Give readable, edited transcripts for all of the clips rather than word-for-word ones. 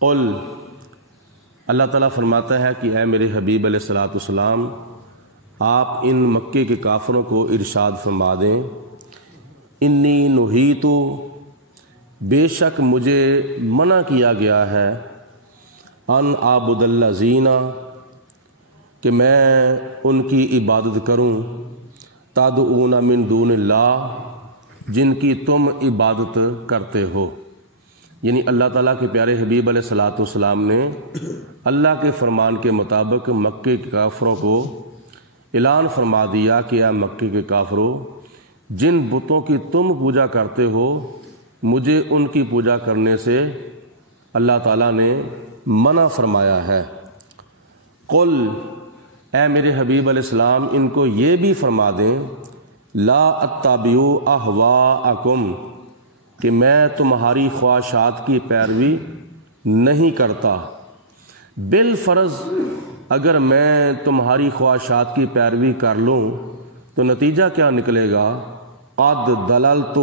قل، اللہ تعالیٰ فرماتا ہے کہ اے میرے حبیب علیہ الصلوۃ والسلام، آپ ان مکے کے کافروں کو ارشاد فرما دیں، انی نہیتو، بے شک مجھے منع کیا گیا ہے، ان اعبد الذین، کہ میں ان کی عبادت کروں، تدعون من دون اللہ، جن کی تم عبادت کرتے ہو۔ یعنی اللہ تعالیٰ کے پیارے حبیب علیہ الصلوۃ والسلام نے اللہ کے فرمان کے مطابق مکے کے کافروں کو اعلان فرما دیا کہ اے مکے کے کافروں، جن بتوں کی تم پوجا کرتے ہو، مجھے ان کی پوجا کرنے سے اللہ تعالیٰ نے منع فرمایا ہے۔ قل، اے میرے حبیب علیہ السلام، ان کو یہ بھی فرما دیں، لا اتبع اہواءکم، کہ میں تمہاری خواہشات کی پیروی نہیں کرتا۔ بالفرض اگر میں تمہاری خواہشات کی پیروی کر لوں تو نتیجہ کیا نکلے گا؟ قد دللت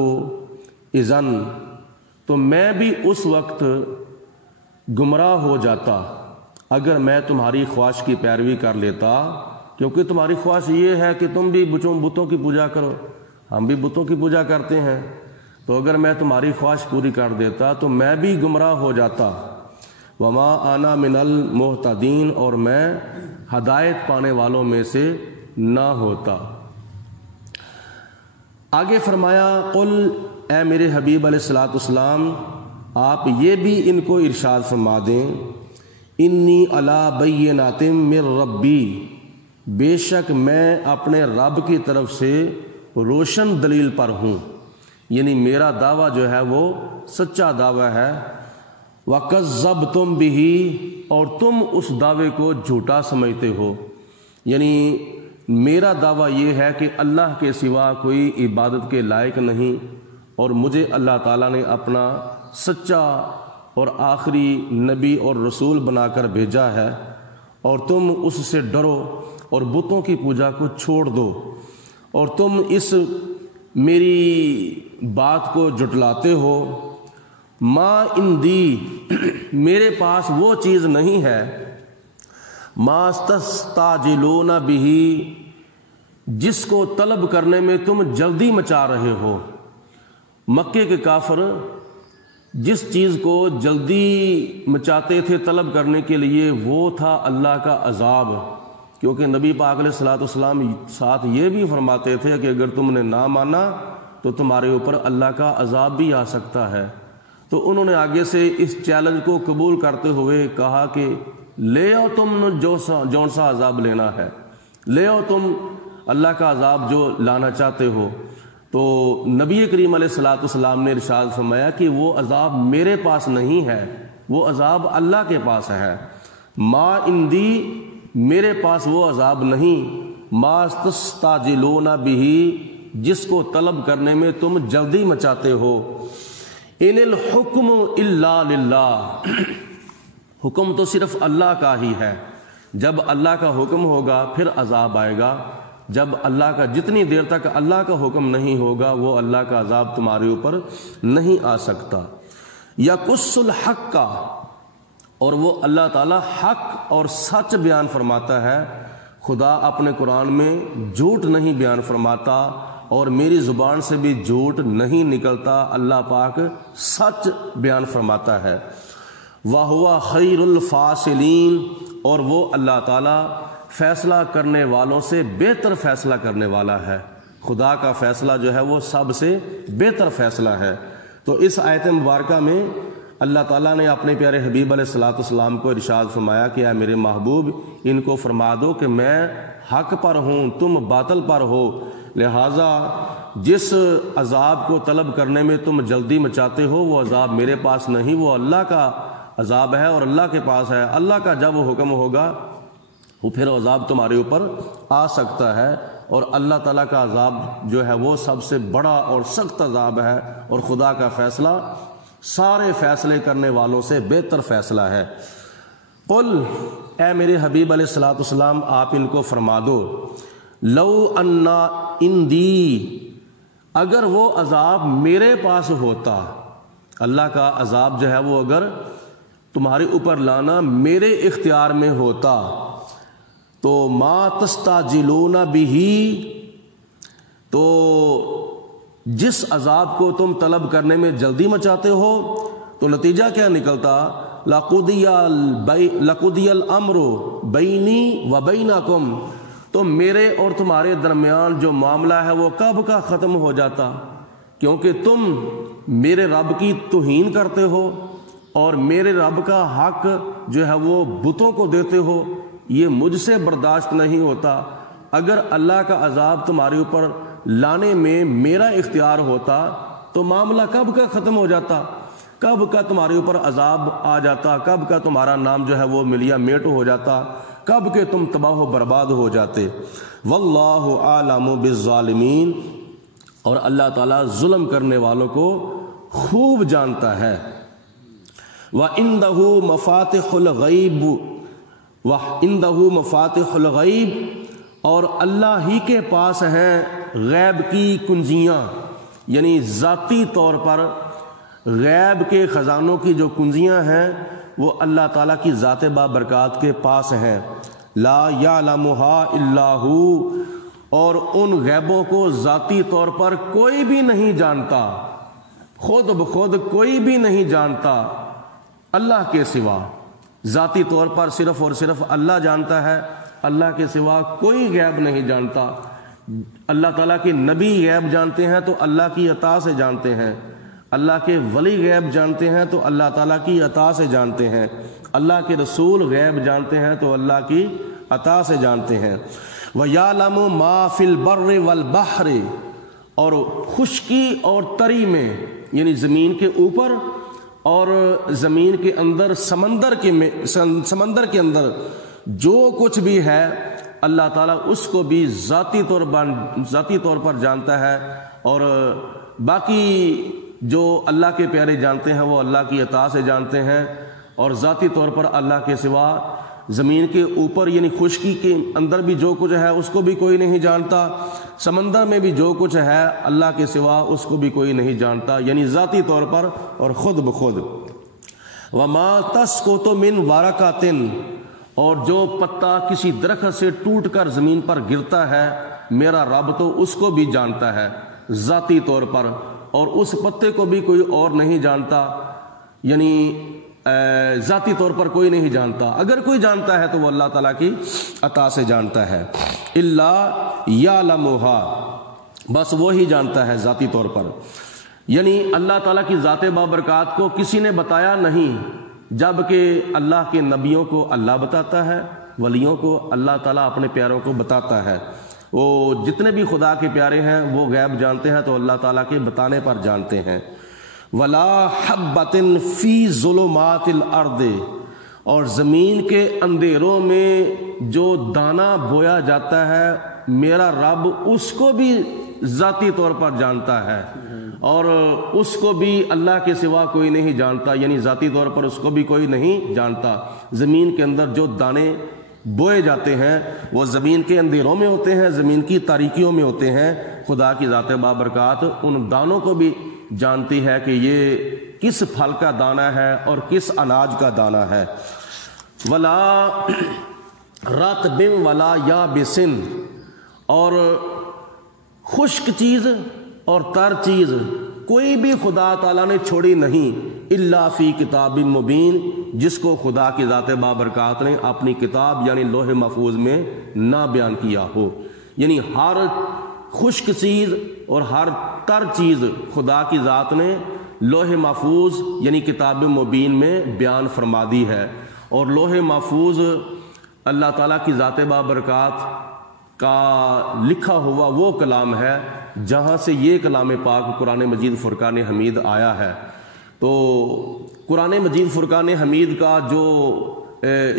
اذن، تو میں بھی اس وقت گمراہ ہو جاتا اگر میں تمہاری خواہش کی پیروی کر لیتا، کیونکہ تمہاری خواہش یہ ہے کہ تم بھی بتوں کی پوجا کرو، ہم بھی بتوں کی پوجا کرتے ہیں، تو اگر میں تمہاری خواہش پوری کر دیتا تو میں بھی گمراہ ہو جاتا۔ وما انا من المہتدین، اور میں ہدایت پانے والوں میں سے نہ ہوتا۔ آگے فرمایا، قل، اے میرے حبیب علیہ الصلوۃ والسلام، آپ یہ بھی ان کو ارشاد فرما دیں، انی علی بینۃ من ربی، بے شک میں اپنے رب کی طرف سے روشن دلیل پر ہوں، یعنی میرا دعویٰ جو ہے وہ سچا دعویٰ ہے۔ وَكَذَّبْتُمْ بِهِ، اور تم اس دعوے کو جھوٹا سمجھتے ہو، یعنی میرا دعویٰ یہ ہے کہ اللہ کے سوا کوئی عبادت کے لائق نہیں، اور مجھے اللہ تعالیٰ نے اپنا سچا اور آخری نبی اور رسول بنا کر بھیجا ہے، اور تم اس سے ڈرو اور بتوں کی پوجا کو چھوڑ دو، اور تم اس میری بات کو جھٹلاتے ہو۔ ما عندی، میرے پاس وہ چیز نہیں ہے، ما تستعجلون بہ، جس کو طلب کرنے میں تم جلدی مچا رہے ہو۔ مکے کے کافر جس چیز کو جلدی مچاتے تھے طلب کرنے کے لیے وہ تھا اللہ کا عذاب، کیونکہ نبی پاک علیہ الصلوۃ والسلام ساتھ یہ بھی فرماتے تھے کہ اگر تم نے نہ مانا تو تمہارے اوپر اللہ کا عذاب بھی آ سکتا ہے۔ تو انہوں نے آگے سے اس چیلنج کو قبول کرتے ہوئے کہا کہ لے آؤ تم جون سا عذاب لینا ہے، لے آؤ تم اللہ کا عذاب جو لانا چاہتے ہو۔ تو نبی کریم علیہ الصلوۃ والسلام نے ارشاد فرمایا کہ وہ عذاب میرے پاس نہیں ہے، وہ عذاب اللہ کے پاس ہے۔ ما عندی، میرے پاس وہ عذاب نہیں، ما تستعجلون بہ، جس کو طلب کرنے میں تم جلدی مچاتے ہو۔ ان الحکم الا للہ، حکم تو صرف اللہ کا ہی ہے، جب اللہ کا حکم ہوگا پھر عذاب آئے گا، جب اللہ کا جتنی دیر تک اللہ کا حکم نہیں ہوگا وہ اللہ کا عذاب تمہارے اوپر نہیں آ سکتا۔ یقص الحق کا، اور وہ اللہ تعالیٰ حق اور سچ بیان فرماتا ہے، خدا اپنے قرآن میں جھوٹ نہیں بیان فرماتا، اور میری زبان سے بھی جھوٹ نہیں نکلتا، اللہ پاک سچ بیان فرماتا ہے۔ وَهُوَ خَيْرُ الْفَاصِلِينَ، اور وہ اللہ تعالیٰ فیصلہ کرنے والوں سے بہتر فیصلہ کرنے والا ہے، خدا کا فیصلہ جو ہے وہ سب سے بہتر فیصلہ ہے۔ تو اس آیت مبارکہ میں اللہ تعالیٰ نے اپنے پیارے حبیب علیہ الصلوۃ والسلام کو ارشاد فرمایا کہ اے میرے محبوب، ان کو فرما دو کہ میں حق پر ہوں، تم باطل پر ہو، لہٰذا جس عذاب کو طلب کرنے میں تم جلدی مچاتے ہو وہ عذاب میرے پاس نہیں، وہ اللہ کا عذاب ہے اور اللہ کے پاس ہے۔ اللہ کا جب حکم ہوگا وہ پھر عذاب تمہارے اوپر آ سکتا ہے، اور اللہ تعالیٰ کا عذاب جو ہے وہ سب سے بڑا اور سخت عذاب ہے، اور خدا کا فیصلہ سارے فیصلے کرنے والوں سے بہتر فیصلہ ہے۔ قل، اے میرے حبیب علیہ الصلوۃ والسلام، آپ ان کو فرما دو، لو انا عندی، اگر وہ عذاب میرے پاس ہوتا، اللہ کا عذاب جو ہے وہ اگر تمہارے اوپر لانا میرے اختیار میں ہوتا تو ما تستعجلون بہ، تو جس عذاب کو تم طلب کرنے میں جلدی مچاتے ہو تو نتیجہ کیا نکلتا؟ لقضی الامر بینی و بینکم، تو میرے اور تمہارے درمیان جو معاملہ ہے وہ کب کا ختم ہو جاتا، کیونکہ تم میرے رب کی توہین کرتے ہو اور میرے رب کا حق جو ہے وہ بتوں کو دیتے ہو، یہ مجھ سے برداشت نہیں ہوتا۔ اگر اللہ کا عذاب تمہارے اوپر لانے میں میرا اختیار ہوتا تو معاملہ کب کا ختم ہو جاتا، کب کا تمہارے اوپر عذاب آ جاتا، کب کا تمہارا نام جو ہے وہ ملیا میٹ ہو جاتا، کب کہ تم تباہ و برباد ہو جاتے۔ واللہ عالم بالظالمین، اور اللہ تعالیٰ ظلم کرنے والوں کو خوب جانتا ہے۔ وَعِندَهُ مَفَاتِحُ الْغَيْبِ، وَعِندَهُ مَفَاتِحُ الْغَيْبِ، اور اللہ ہی کے پاس ہیں غیب کی کنجیاں، یعنی ذاتی طور پر غیب کے خزانوں کی جو کنجیاں ہیں وہ اللہ تعالیٰ کی ذات بابرکات کے پاس ہیں۔ لا یعلمها الا ہو، اور ان غیبوں کو ذاتی طور پر کوئی بھی نہیں جانتا، خود بخود کوئی بھی نہیں جانتا اللہ کے سوا۔ ذاتی طور پر صرف اور صرف اللہ جانتا ہے، اللہ کے سوا کوئی غیب نہیں جانتا۔ اللہ تعالیٰ کے نبی غیب جانتے ہیں تو اللہ کی عطا سے جانتے ہیں، اللہ کے ولی غیب جانتے ہیں تو اللہ تعالیٰ کی عطا سے جانتے ہیں، اللہ کے رسول غیب جانتے ہیں تو اللہ کی عطا سے جانتے ہیں۔ وَيَعْلَمُ مَا فِي الْبَرِّ وَالْبَحْرِ، اور خشکی اور تری میں، یعنی زمین کے اوپر اور زمین کے اندر، سمندر کے اندر جو کچھ بھی ہے اللہ تعالیٰ اس کو بھی ذاتی طور پر جانتا ہے، اور باقی جو اللہ کے پیارے جانتے ہیں وہ اللہ کی عطا سے جانتے ہیں، اور ذاتی طور پر اللہ کے سوا زمین کے اوپر یعنی خشکی کے اندر بھی جو کچھ ہے اس کو بھی کوئی نہیں جانتا، سمندر میں بھی جو کچھ ہے اللہ کے سوا اس کو بھی کوئی نہیں جانتا، یعنی ذاتی طور پر اور خود بخود۔ وما تسقط من ورقۃ، اور جو پتا کسی درخت سے ٹوٹ کر زمین پر گرتا ہے میرا رب تو اس کو بھی جانتا ہے ذاتی طور پر، اور اس پتے کو بھی کوئی اور نہیں جانتا، یعنی ذاتی طور پر کوئی نہیں جانتا، اگر کوئی جانتا ہے تو وہ اللہ تعالیٰ کی عطا سے جانتا ہے۔ الا یعلمها، بس وہی جانتا ہے ذاتی طور پر، یعنی اللہ تعالیٰ کی ذات بابرکات کو کسی نے بتایا نہیں، جبکہ اللہ کے نبیوں کو اللہ بتاتا ہے، ولیوں کو اللہ تعالیٰ اپنے پیاروں کو بتاتا ہے۔ وہ جتنے بھی خدا کے پیارے ہیں وہ غیب جانتے ہیں تو اللہ تعالیٰ کے بتانے پر جانتے ہیں۔ ولا حبۃ فی ظلمات الارض، اور زمین کے اندھیروں میں جو دانہ بویا جاتا ہے میرا رب اس کو بھی ذاتی طور پر جانتا ہے، اور اس کو بھی اللہ کے سوا کوئی نہیں جانتا، یعنی ذاتی طور پر اس کو بھی کوئی نہیں جانتا۔ زمین کے اندر جو دانے بوئے جاتے ہیں وہ زمین کے اندھیروں میں ہوتے ہیں، زمین کی تاریکیوں میں ہوتے ہیں، خدا کی ذات بابرکات ان دانوں کو بھی جانتی ہے کہ یہ کس پھل کا دانہ ہے اور کس اناج کا دانہ ہے۔ ولا رطب ولا یابس، اور خشک چیز اور تر چیز کوئی بھی خدا تعالیٰ نے چھوڑی نہیں، الا فی کتاب مبین، جس کو خدا کی ذات بابرکات نے اپنی کتاب یعنی لوح محفوظ میں نہ بیان کیا ہو، یعنی ہر خشک چیز اور ہر تر چیز خدا کی ذات نے لوح محفوظ یعنی کتاب مبین میں بیان فرما دی ہے۔ اور لوح محفوظ اللہ تعالیٰ کی ذات بابرکات کا لکھا ہوا وہ کلام ہے جہاں سے یہ کلام پاک قرآن مجید فرقان حمید آیا ہے۔ تو قرآن مجید فرقان حمید کا جو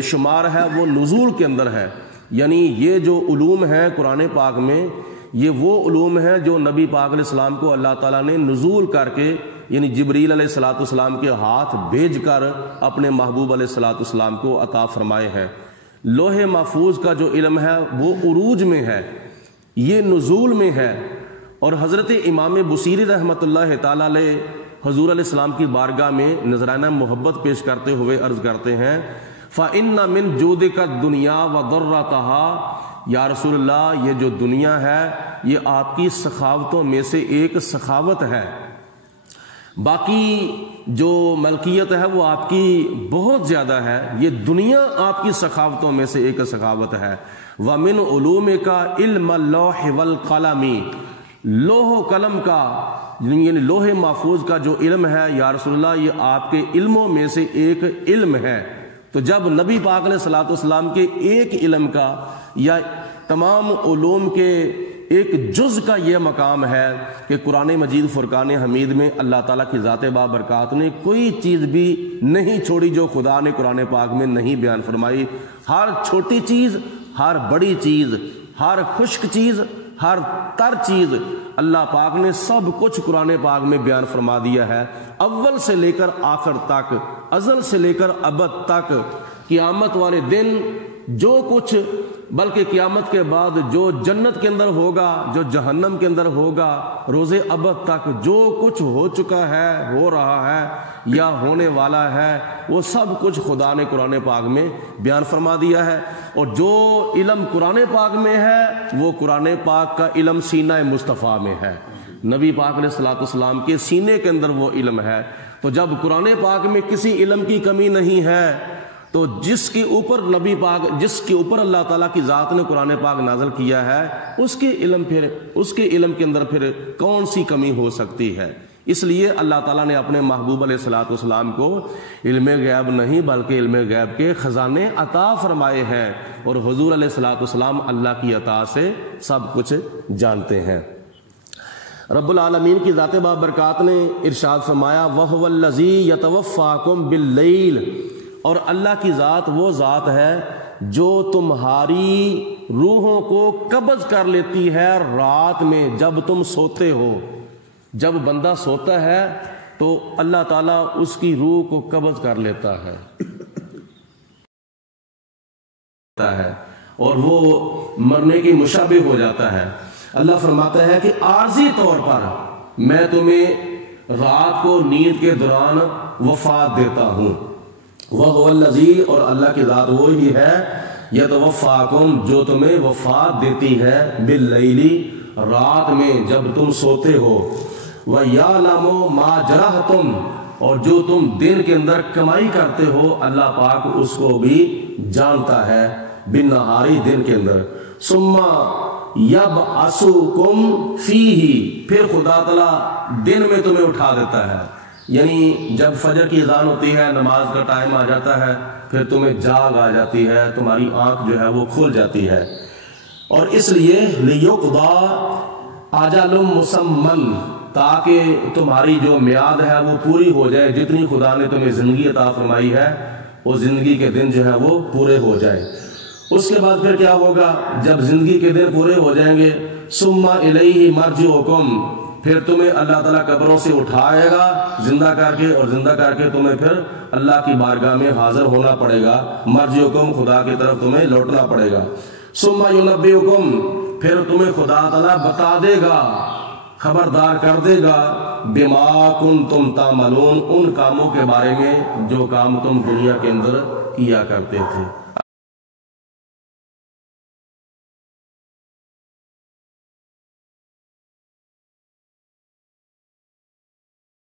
شمار ہے وہ نزول کے اندر ہے، یعنی یہ جو علوم ہیں قرآن پاک میں یہ وہ علوم ہیں جو نبی پاک علیہ السلام کو اللہ تعالیٰ نے نزول کر کے یعنی جبریل علیہ الصلوۃ والسلام کے ہاتھ بھیج کر اپنے محبوب علیہ الصلوۃ والسلام کو عطا فرمائے ہیں۔ لوح محفوظ کا جو علم ہے وہ عروج میں ہے، یہ نزول میں ہے، اور حضرت امام بصیری رحمۃ اللہ تعالیٰ علیہ حضور علیہ السلام کی بارگاہ میں نذرانہ محبت پیش کرتے ہوئے عرض کرتے ہیں فَإِنَّ مِن جُودِكَ الدُّنْيَا وَضَرَّتَهَا، یا رسول اللہ یہ جو دنیا ہے یہ آپ کی سخاوتوں میں سے ایک سخاوت ہے، باقی جو ملکیت ہے وہ آپ کی بہت زیادہ ہے، یہ دنیا آپ کی سخاوتوں میں سے ایک سخاوت ہے۔ وَمِنْ عُلُومِكَ عِلْمَ اللَّوْحِ وَالْقَلَمِ، لوح و قلم کا یعنی لوح محفوظ کا جو علم ہے یا رسول اللہ یہ آپ کے علموں میں سے ایک علم ہے۔ تو جب نبی پاک علیہ الصلوۃ والسلام کے ایک علم کا یا تمام علوم کے ایک جز کا یہ مقام ہے کہ قرآن مجید فرقان حمید میں اللہ تعالیٰ کی ذات بابرکات نے کوئی چیز بھی نہیں چھوڑی جو خدا نے قرآن پاک میں نہیں بیان فرمائی، ہر چھوٹی چیز، ہر بڑی چیز، ہر خشک چیز، ہر تر چیز اللہ پاک نے سب کچھ قرآن پاک میں بیان فرما دیا ہے، اول سے لے کر آخر تک، ازل سے لے کر ابد تک، قیامت والے دن جو کچھ، بلکہ قیامت کے بعد جو جنت کے اندر ہوگا، جو جہنم کے اندر ہوگا، روز ابد تک جو کچھ ہو چکا ہے، ہو رہا ہے یا ہونے والا ہے، وہ سب کچھ خدا نے قرآن پاک میں بیان فرما دیا ہے۔ اور جو علم قرآن پاک میں ہے وہ قرآن پاک کا علم سینہ مصطفیٰ میں ہے، نبی پاک علیہ الصلوۃ والسلام کے سینے کے اندر وہ علم ہے۔ تو جب قرآن پاک میں کسی علم کی کمی نہیں ہے تو جس کے اوپر نبی پاک، جس کے اوپر اللہ تعالیٰ کی ذات نے قرآن پاک نازل کیا ہے، اس کے علم کے اندر پھر کون سی کمی ہو سکتی ہے؟ اس لیے اللہ تعالیٰ نے اپنے محبوب علیہ الصلوۃ والسلام کو علم غیب نہیں بلکہ علم غیب کے خزانے عطا فرمائے ہیں، اور حضور علیہ الصلوۃ والسلام اللہ کی عطا سے سب کچھ جانتے ہیں۔ رب العالمین کی ذات بابرکات نے ارشاد فرمایا وَهُوَ الَّذِي يَتَوَفَّاكُم بِاللَّيْلِ، اور اللہ کی ذات وہ ذات ہے جو تمہاری روحوں کو قبض کر لیتی ہے رات میں جب تم سوتے ہو۔ جب بندہ سوتا ہے تو اللہ تعالیٰ اس کی روح کو قبض کر لیتا ہے اور وہ مرنے کی مشابہ ہو جاتا ہے۔ اللہ فرماتا ہے کہ عارضی طور پر میں تمہیں رات کو نیند کے دوران وفات دیتا ہوں۔ وَهُوَ الَّذِي، اور اللہ کی ذات وہی ہے یتوفاکم، جو تمہیں وفات دیتی ہے باللیل، رات میں جب تم سوتے ہو، وَيَعْلَمُ مَا جَرَحْتُمْ، اور جو تم دن کے اندر کمائی کرتے ہو اللہ پاک اس کو بھی جانتا ہے، بالنہاری دن کے اندر، ثُمَّ يَبْعَثُكُمْ فِيهِ، پھر خدا تعالیٰ دن میں تمہیں اٹھا دیتا ہے، یعنی جب فجر کی اذان ہوتی ہے، نماز کا ٹائم آ جاتا ہے، پھر تمہیں جاگ آ جاتی ہے، تمہاری آنکھ جو ہے وہ کھل جاتی ہے، اور اس لیے لِيُقْضَى أَجَلٌ مُّسَمًّى، تاکہ تمہاری جو میعاد ہے وہ پوری ہو جائے، جتنی خدا نے تمہیں زندگی عطا فرمائی ہے وہ زندگی کے دن جو ہے وہ پورے ہو جائیں۔ اس کے بعد پھر کیا ہوگا؟ جب زندگی کے دن پورے ہو جائیں گے، ثُمَّ إِلَيْهِ مَرْجِعُكُمْ، پھر تمہیں اللہ تعالیٰ قبروں سے اٹھائے گا زندہ کر کے، اور زندہ کر کے تمہیں پھر اللہ کی بارگاہ میں حاضر ہونا پڑے گا، مرجعکم، خدا کی طرف تمہیں لوٹنا پڑے گا۔ ثم ینبئکم، پھر تمہیں خدا تعالیٰ بتا دے گا، خبردار کر دے گا، بما کنتم تعملون، ان کاموں کے بارے میں جو کام تم دنیا کے اندر کیا کرتے تھے۔